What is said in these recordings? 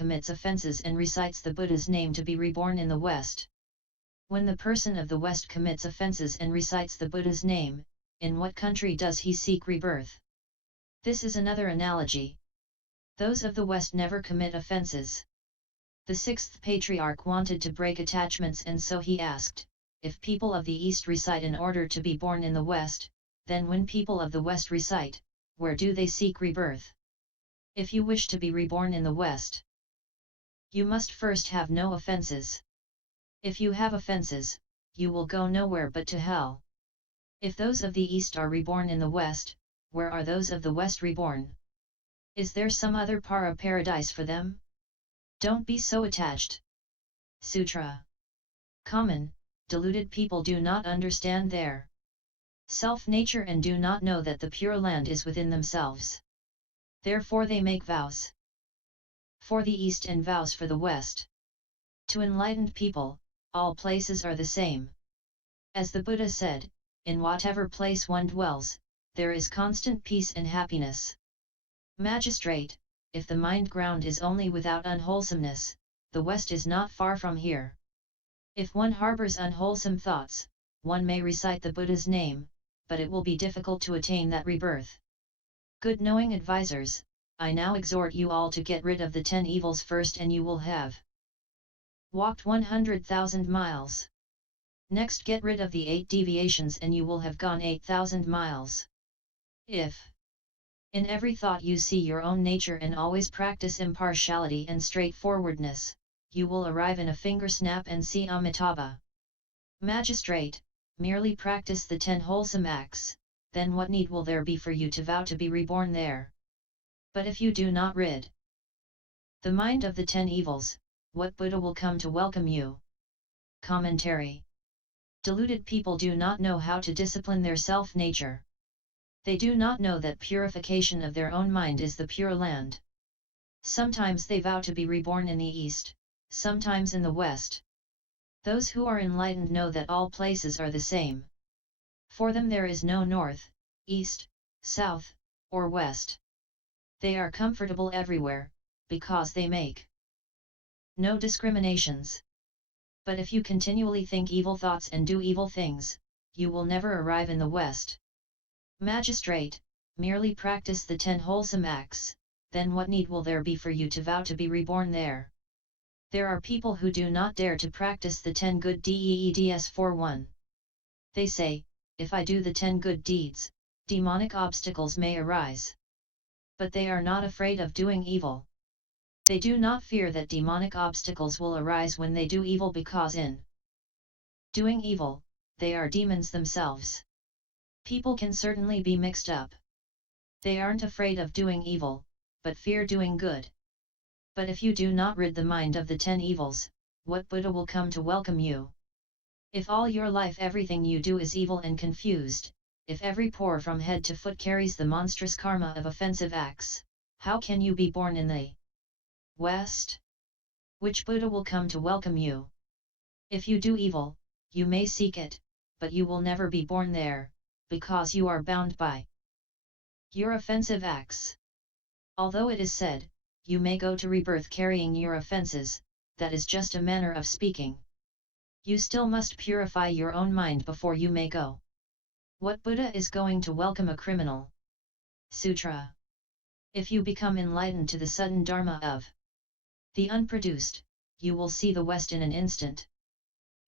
commits offenses and recites the Buddha's name to be reborn in the West. When the person of the West commits offenses and recites the Buddha's name, in what country does he seek rebirth? This is another analogy. Those of the West never commit offenses. The Sixth Patriarch wanted to break attachments, and so he asked, if people of the East recite in order to be born in the West, then when people of the West recite, where do they seek rebirth? If you wish to be reborn in the West, you must first have no offenses. If you have offenses, you will go nowhere but to hell. If those of the East are reborn in the West, where are those of the West reborn? Is there some other paradise for them? Don't be so attached. Sutra. Common, deluded people do not understand their self-nature and do not know that the Pure Land is within themselves. Therefore they make vows for the East and vows for the West. To enlightened people, all places are the same. As the Buddha said, in whatever place one dwells, there is constant peace and happiness. Magistrate, if the mind ground is only without unwholesomeness, the West is not far from here. If one harbors unwholesome thoughts, one may recite the Buddha's name, but it will be difficult to attain that rebirth. Good knowing advisors, I now exhort you all to get rid of the 10 evils first, and you will have walked 100,000 miles. Next, get rid of the 8 deviations and you will have gone 8,000 miles. If in every thought you see your own nature and always practice impartiality and straightforwardness, you will arrive in a finger snap and see Amitabha. Magistrate, merely practice the 10 wholesome acts, then what need will there be for you to vow to be reborn there? But if you do not rid the mind of the 10 evils, what Buddha will come to welcome you? Commentary. Deluded people do not know how to discipline their self-nature. They do not know that purification of their own mind is the Pure Land. Sometimes they vow to be reborn in the East, sometimes in the West. Those who are enlightened know that all places are the same. For them there is no north, east, south, or west. They are comfortable everywhere, because they make no discriminations. But if you continually think evil thoughts and do evil things, you will never arrive in the West. Magistrate, merely practice the 10 wholesome acts, then what need will there be for you to vow to be reborn there? There are people who do not dare to practice the 10 good deeds for one. They say, if I do the 10 good deeds, demonic obstacles may arise. But they are not afraid of doing evil. They do not fear that demonic obstacles will arise when they do evil, because in doing evil, they are demons themselves. People can certainly be mixed up. They aren't afraid of doing evil, but fear doing good. But if you do not rid the mind of the 10 evils, what Buddha will come to welcome you? If all your life everything you do is evil and confused, if every pore from head to foot carries the monstrous karma of offensive acts, how can you be born in the West? Which Buddha will come to welcome you? If you do evil, you may seek it, but you will never be born there, because you are bound by your offensive acts. Although it is said, you may go to rebirth carrying your offenses, that is just a manner of speaking. You still must purify your own mind before you may go. What Buddha is going to welcome a criminal? Sutra. If you become enlightened to the sudden Dharma of the unproduced, you will see the West in an instant.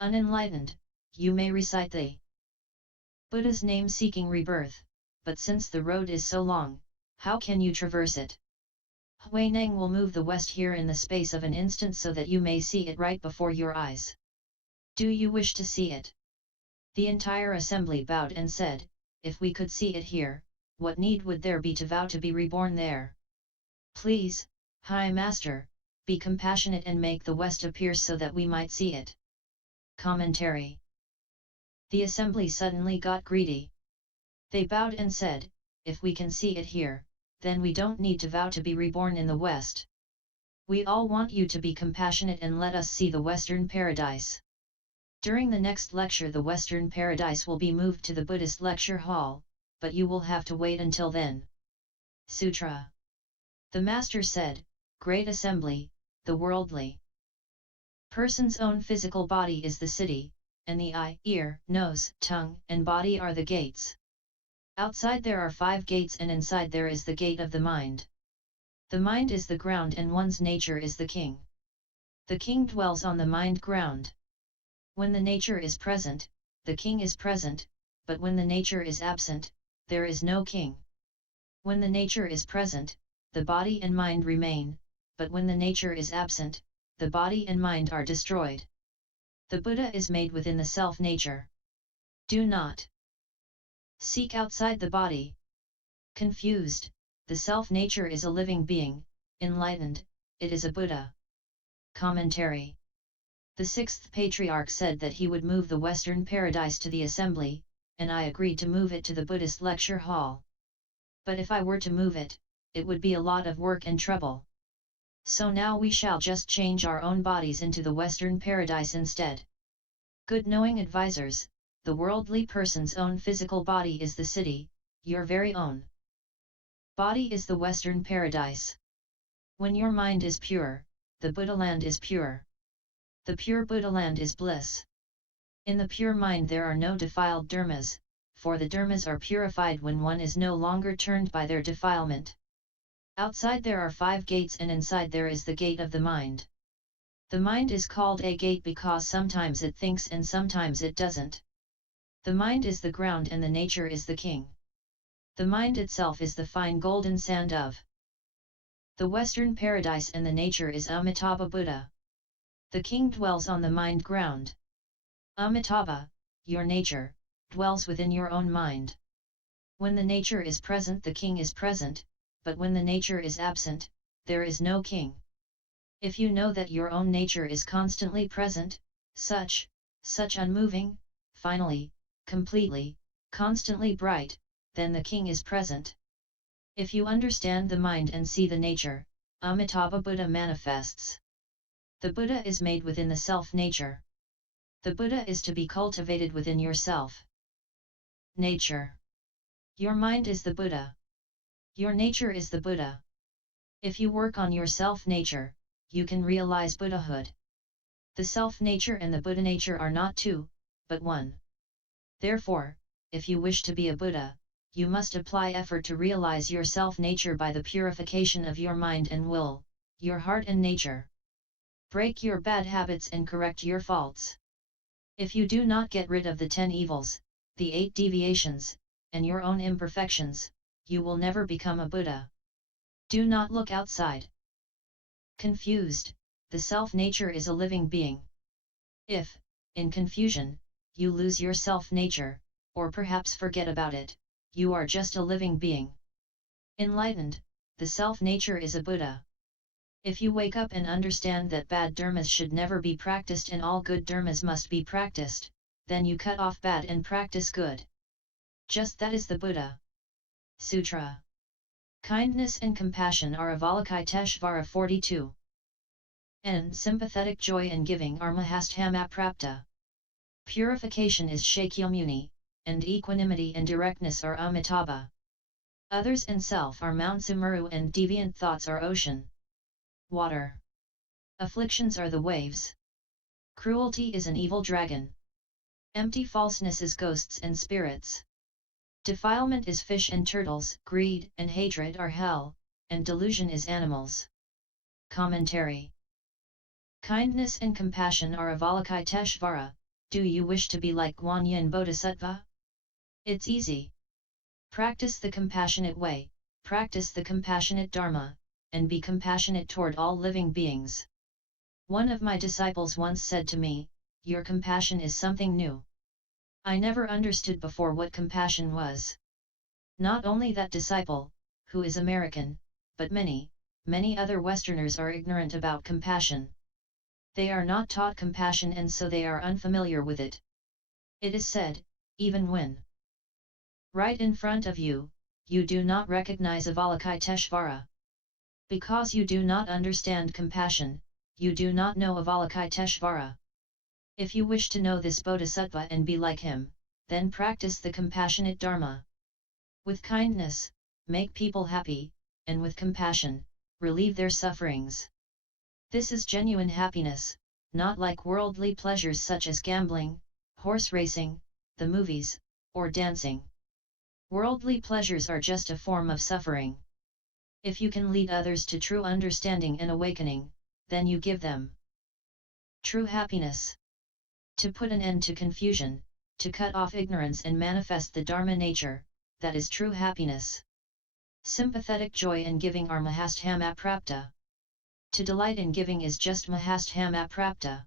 Unenlightened, you may recite the Buddha's name seeking rebirth, but since the road is so long, how can you traverse it? Huineng will move the West here in the space of an instant so that you may see it right before your eyes. Do you wish to see it? The entire assembly bowed and said, if we could see it here, what need would there be to vow to be reborn there? Please, High Master, be compassionate and make the West appear so that we might see it. Commentary. The assembly suddenly got greedy. They bowed and said, if we can see it here, then we don't need to vow to be reborn in the West. We all want you to be compassionate and let us see the Western Paradise. During the next lecture the Western Paradise will be moved to the Buddhist lecture hall, but you will have to wait until then. Sutra. The Master said, Great Assembly, the worldly person's own physical body is the city, and the eye, ear, nose, tongue, and body are the gates. Outside there are 5 gates, and inside there is the gate of the mind. The mind is the ground, and one's nature is the king. The king dwells on the mind ground. When the nature is present, the king is present, but when the nature is absent, there is no king. When the nature is present, the body and mind remain, but when the nature is absent, the body and mind are destroyed. The Buddha is made within the self-nature. Do not seek outside the body. Confused, the self-nature is a living being. Enlightened, it is a Buddha. Commentary. The Sixth Patriarch said that he would move the Western paradise to the assembly, and I agreed to move it to the Buddhist lecture hall. But if I were to move it, it would be a lot of work and trouble. So now we shall just change our own bodies into the Western paradise instead. Good knowing advisors, the worldly person's own physical body is the city, your very own body is the Western paradise. When your mind is pure, the Buddha land is pure. The pure Buddha land is bliss. In the pure mind there are no defiled dharmas, for the dharmas are purified when one is no longer turned by their defilement. Outside there are 5 gates, and inside there is the gate of the mind. The mind is called a gate because sometimes it thinks and sometimes it doesn't. The mind is the ground and the nature is the king. The mind itself is the fine golden sand of the Western paradise, and the nature is Amitabha Buddha. The king dwells on the mind ground. Amitabha, your nature, dwells within your own mind. When the nature is present, the king is present, but when the nature is absent, there is no king. If you know that your own nature is constantly present, such unmoving, finally, completely, constantly bright, then the king is present. If you understand the mind and see the nature, Amitabha Buddha manifests. The Buddha is made within the self-nature. The Buddha is to be cultivated within yourself. Nature. Your mind is the Buddha. Your nature is the Buddha. If you work on your self-nature, you can realize Buddhahood. The self-nature and the Buddha nature are not 2, but 1. Therefore, if you wish to be a Buddha, you must apply effort to realize your self-nature by the purification of your mind and will, your heart and nature. Break your bad habits and correct your faults. If you do not get rid of the 10 evils, the 8 deviations, and your own imperfections, you will never become a Buddha. Do not look outside. Confused, the self-nature is a living being. If, in confusion, you lose your self-nature, or perhaps forget about it, you are just a living being. Enlightened, the self-nature is a Buddha. If you wake up and understand that bad dharmas should never be practiced and all good dharmas must be practiced, then you cut off bad and practice good. Just that is the Buddha. Sutra. Kindness and compassion are Avalokiteshvara 42. And sympathetic joy and giving are Mahasthama Prapta. Purification is Shakyamuni, and equanimity and directness are Amitabha. Others and self are Mount Sumeru, and deviant thoughts are ocean. Water. Afflictions are the waves. Cruelty is an evil dragon. Empty falseness is ghosts and spirits. Defilement is fish and turtles, greed and hatred are hell, and delusion is animals. Commentary. Kindness and compassion are Avalokiteshvara. Do you wish to be like Guan Yin Bodhisattva? It's easy. Practice the compassionate way, practice the compassionate Dharma, and be compassionate toward all living beings. One of my disciples once said to me, "Your compassion is something new." I never understood before what compassion was. Not only that disciple, who is American, but many other Westerners are ignorant about compassion. They are not taught compassion, and so they are unfamiliar with it. It is said, even when right in front of you, you do not recognize Avalokiteshvara. Because you do not understand compassion, you do not know Avalokiteshvara. If you wish to know this Bodhisattva and be like him, then practice the compassionate Dharma. With kindness, make people happy, and with compassion, relieve their sufferings. This is genuine happiness, not like worldly pleasures such as gambling, horse racing, the movies, or dancing. Worldly pleasures are just a form of suffering. If you can lead others to true understanding and awakening, then you give them true happiness. To put an end to confusion, to cut off ignorance and manifest the Dharma nature, that is true happiness. Sympathetic joy and giving are mahasthama prapta. To delight in giving is just mahasthama prapta.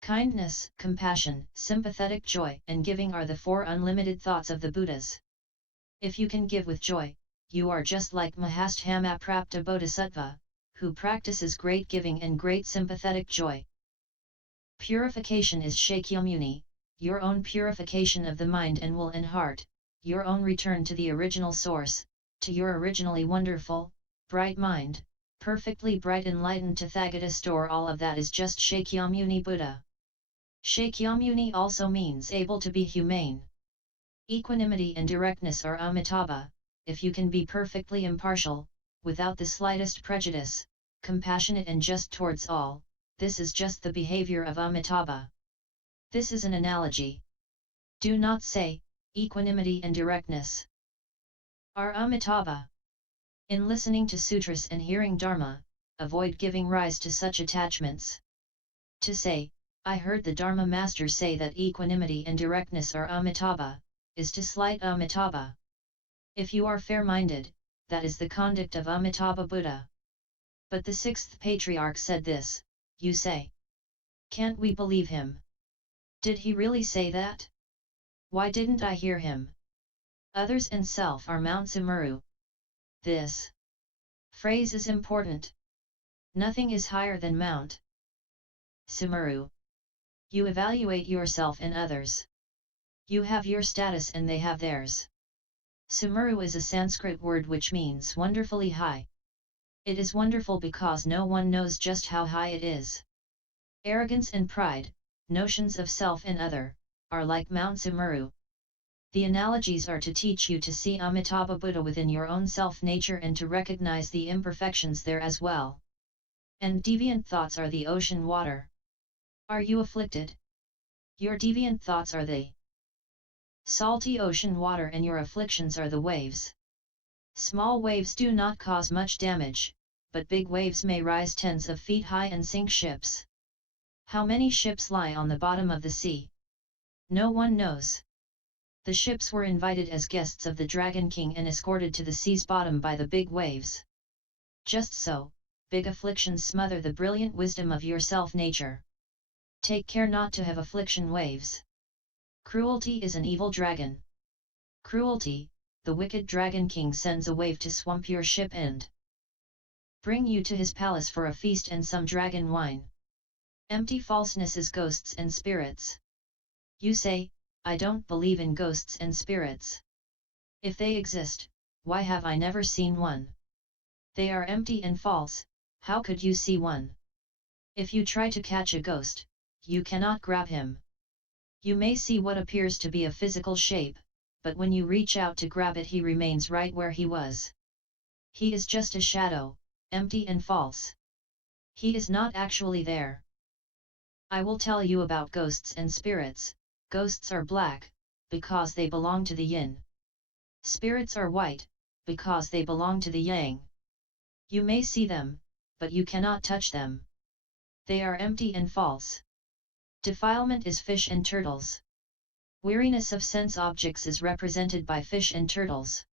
Kindness, compassion, sympathetic joy and giving are the four unlimited thoughts of the Buddhas. If you can give with joy, you are just like mahasthama prapta bodhisattva, who practices great giving and great sympathetic joy. Purification is Shakyamuni, your own purification of the mind and will and heart, your own return to the original source, to your originally wonderful, bright mind, perfectly bright enlightened Tathagata store. All of that is just Shakyamuni Buddha. Shakyamuni also means able to be humane. Equanimity and directness are Amitabha. If you can be perfectly impartial, without the slightest prejudice, compassionate and just towards all, this is just the behavior of Amitabha. This is an analogy. Do not say, equanimity and directness are Amitabha. In listening to sutras and hearing Dharma, avoid giving rise to such attachments. To say, I heard the Dharma Master say that equanimity and directness are Amitabha, is to slight Amitabha. If you are fair-minded, that is the conduct of Amitabha Buddha. But the Sixth Patriarch said this, you say. Can't we believe him? Did he really say that? Why didn't I hear him? Others and self are Mount Sumeru. This phrase is important. Nothing is higher than Mount Sumeru. You evaluate yourself and others. You have your status and they have theirs. Sumeru is a Sanskrit word which means wonderfully high. It is wonderful because no one knows just how high it is. Arrogance and pride, notions of self and other, are like Mount Sumeru. The analogies are to teach you to see Amitabha Buddha within your own self-nature and to recognize the imperfections there as well. And deviant thoughts are the ocean water. Are you afflicted? Your deviant thoughts are the salty ocean water and your afflictions are the waves. Small waves do not cause much damage, but big waves may rise tens of feet high and sink ships. How many ships lie on the bottom of the sea? No one knows. The ships were invited as guests of the Dragon King and escorted to the sea's bottom by the big waves. Just so, big afflictions smother the brilliant wisdom of your self-nature. Take care not to have affliction waves. Cruelty is an evil dragon. Cruelty, the wicked Dragon King sends a wave to swamp your ship and bring you to his palace for a feast and some dragon wine. Empty falseness is ghosts and spirits. You say, I don't believe in ghosts and spirits. If they exist, why have I never seen one? They are empty and false, how could you see one? If you try to catch a ghost, you cannot grab him. You may see what appears to be a physical shape, but when you reach out to grab it he remains right where he was. He is just a shadow, empty and false. He is not actually there. I will tell you about ghosts and spirits. Ghosts are black, because they belong to the yin. Spirits are white, because they belong to the yang. You may see them, but you cannot touch them. They are empty and false. Defilement is fish and turtles. Weariness of sense objects is represented by fish and turtles.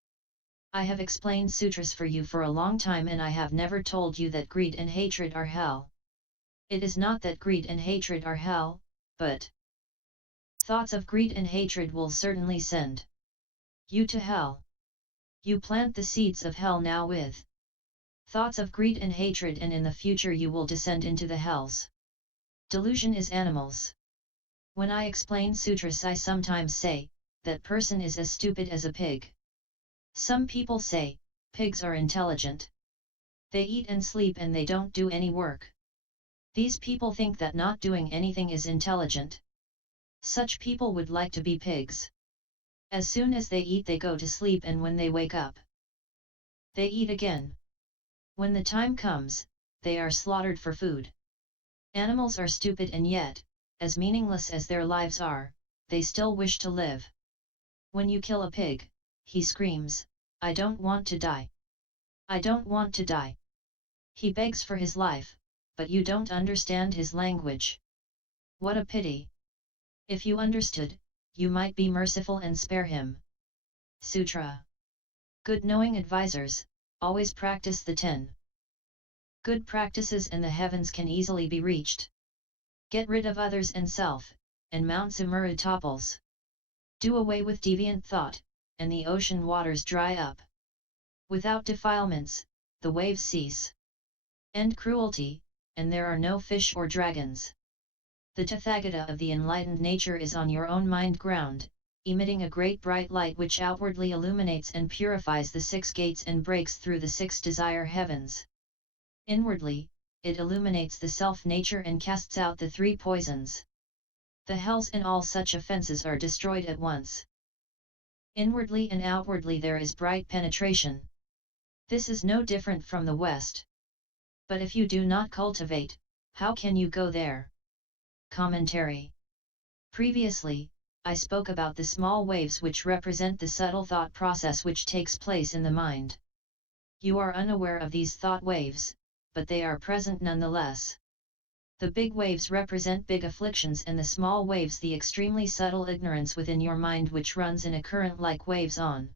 I have explained sutras for you for a long time and I have never told you that greed and hatred are hell. It is not that greed and hatred are hell, but thoughts of greed and hatred will certainly send you to hell. You plant the seeds of hell now with thoughts of greed and hatred and in the future you will descend into the hells. Delusion is animals. When I explain sutras I sometimes say, that person is as stupid as a pig. Some people say, pigs are intelligent. They eat and sleep and they don't do any work. These people think that not doing anything is intelligent. Such people would like to be pigs. As soon as they eat they go to sleep and when they wake up, they eat again. When the time comes, they are slaughtered for food. Animals are stupid, and yet, as meaningless as their lives are, they still wish to live. When you kill a pig, he screams, "I don't want to die. I don't want to die." He begs for his life, but you don't understand his language. What a pity! If you understood, you might be merciful and spare him. Sutra. Good knowing advisors, always practice the 10 good practices, and the heavens can easily be reached. Get rid of others and self, and Mount Sumeru topples. Do away with deviant thought, and the ocean waters dry up. Without defilements, the waves cease. End cruelty, and there are no fish or dragons. The Tathagata of the enlightened nature is on your own mind ground, emitting a great bright light which outwardly illuminates and purifies the 6 gates and breaks through the 6 desire heavens. Inwardly, it illuminates the self-nature and casts out the 3 poisons. The hells and all such offences are destroyed at once. Inwardly and outwardly there is bright penetration. This is no different from the West. But if you do not cultivate, how can you go there? Commentary. Previously, I spoke about the small waves which represent the subtle thought process which takes place in the mind. You are unaware of these thought waves, but they are present nonetheless. The big waves represent big afflictions, and the small waves the extremely subtle ignorance within your mind which runs in a current like waves on.